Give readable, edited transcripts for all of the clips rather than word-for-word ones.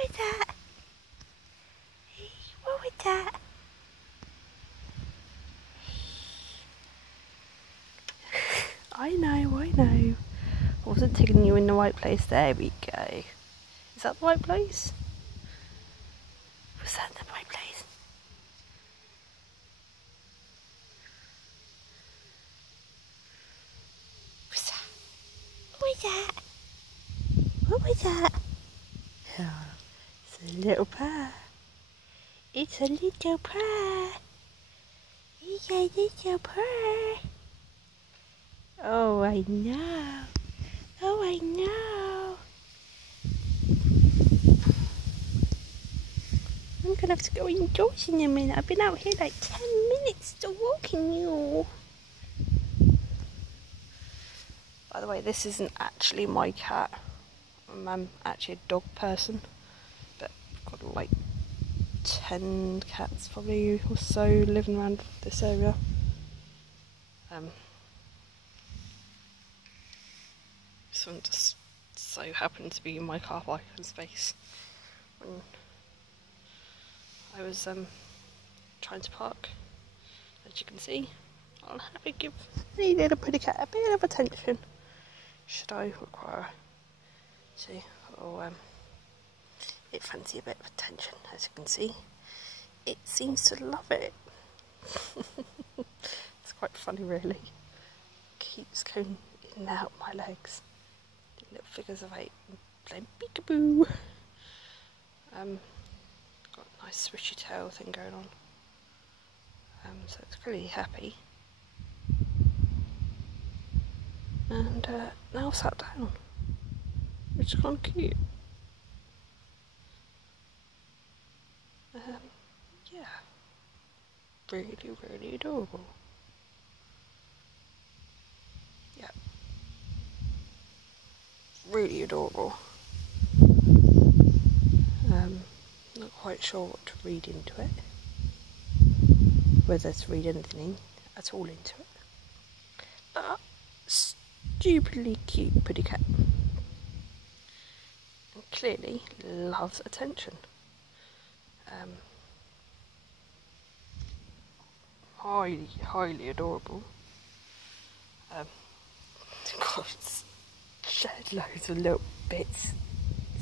was that? Hey, what was that? I know. I wasn't taking you in the right place. There we go. Is that the right place? Was that the right place? What was that? What was that? Oh, it's a little purr. It's a little purr. It's a little purr. Oh, I know. Oh, I know. I'm gonna have to go indoors in a minute. I've been out here like 10 minutes to walking you. By the way, this isn't actually my cat. I'm actually a dog person, but I've got like 10 cats probably or so living around this area. This one just so happened to be in my car parking space when I was trying to park. As you can see, I'll have to give the little pretty cat a bit of attention should I require to, or it fancy a bit of attention. As you can see, it seems to love it. It's quite funny really. Keeps going in and out my legs. Little figures of 8 playing peekaboo. Got a nice swishy tail thing going on. So it's really happy. And now sat down, which is kind of cute. Yeah, really adorable. Yeah, really adorable. Not quite sure what to read into it, whether to read anything at all into it, but stupidly cute pretty cat, and clearly loves attention. Highly adorable. Got shed loads of little bits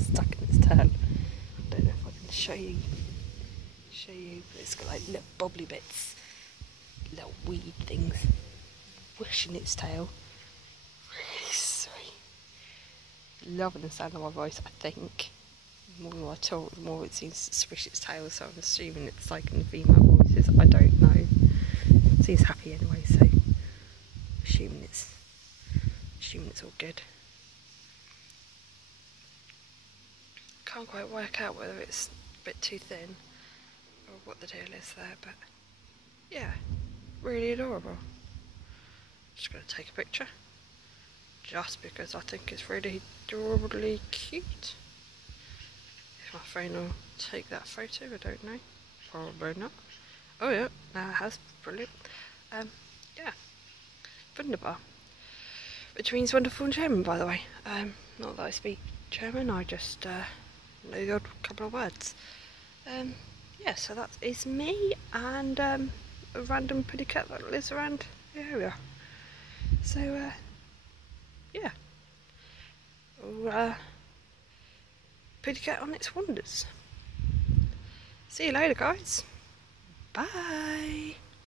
stuck in its tail. I don't know if I can show you, but it's got like little bobbly bits, little weed things, whooshing its tail. Really sweet. Loving the sound of my voice, I think. The more I talk, the more it seems to swish its tail, so I'm assuming it's like in the female voices. I don't know. It seems happy anyway, so assuming it's all good. Can't quite work out whether it's a bit too thin or what the deal is there, but yeah, really adorable. Just gonna take a picture just because I think it's really adorably cute. If my phone will take that photo, I don't know. Probably not. Oh yeah, now it has. Brilliant. Yeah, wunderbar. Which means wonderful in German, by the way. Not that I speak German, I just know the odd couple of words. Yeah, so that is me and a random pretty cat that lives around the area. So, yeah. Pretty cat on its wanders. See you later, guys. Bye.